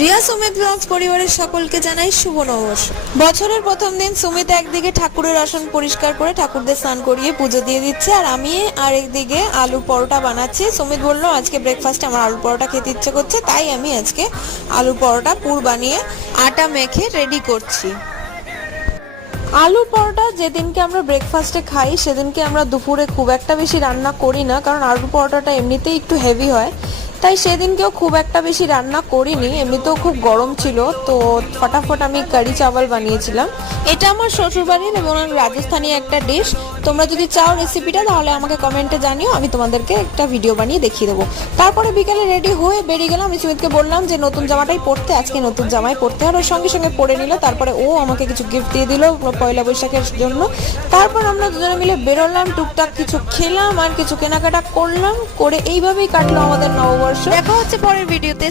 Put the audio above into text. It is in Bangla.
রিয়া সুমিত ব্লগস পরিবারের সকলকে জানাই শুভ নববর্ষ। বছরের প্রথম দিন সুমিত একদিকে ঠাকুরের আসন পরিষ্কার করে ঠাকুরদের স্নান করিয়ে পুজো দিয়ে দিচ্ছে, আর আমি আরেকদিকে আলু পরোটা বানাচ্ছি। সুমিত বললো আজকে ব্রেকফাস্টে আমার আলু পরোটা খেতে ইচ্ছে করছে, তাই আমি আজকে আলু পরোটা পুর বানিয়ে আটা মেখে রেডি করছি। আলু পরোটা যেদিনকে আমরা ব্রেকফাস্টে খাই সেদিনকে আমরা দুপুরে খুব একটা বেশি রান্না করি না, কারণ আলু পরোটাটা এমনিতেই একটু হেভি হয়, তাই সেদিনকেও খুব একটা বেশি রান্না করিনি। এমনিতেও খুব গরম ছিল, তো ফটাফট আমি কারি চাওয়াল বানিয়েছিলাম। এটা আমার শ্বশুরবাড়ির এবং রাজস্থানী একটা ডিশ। তোমরা যদি চাও রেসিপিটা তাহলে আমাকে কমেন্টে জানিও, আমি তোমাদেরকে একটা ভিডিও বানিয়ে দেখিয়ে দেবো। তারপরে বিকালে রেডি হয়ে বেরিয়ে গেলাম। আমি সুমিতকে বললাম যে নতুন জামাটাই পরতে, আজকে নতুন জামাই পরতে, আর ওর সঙ্গে সঙ্গে পরে নিল। তারপরে ও আমাকে কিছু গিফট দিয়ে দিল পয়লা বৈশাখের জন্য। তারপর আমরা দুজনে মিলে বেরোলাম, টুকটাক কিছু খেলাম আর কিছু কেনাকাটা করলাম, করে এইভাবেই কাটলো আমাদের নববর্ষ। দেখা হচ্ছে পরের ভিডিওতে।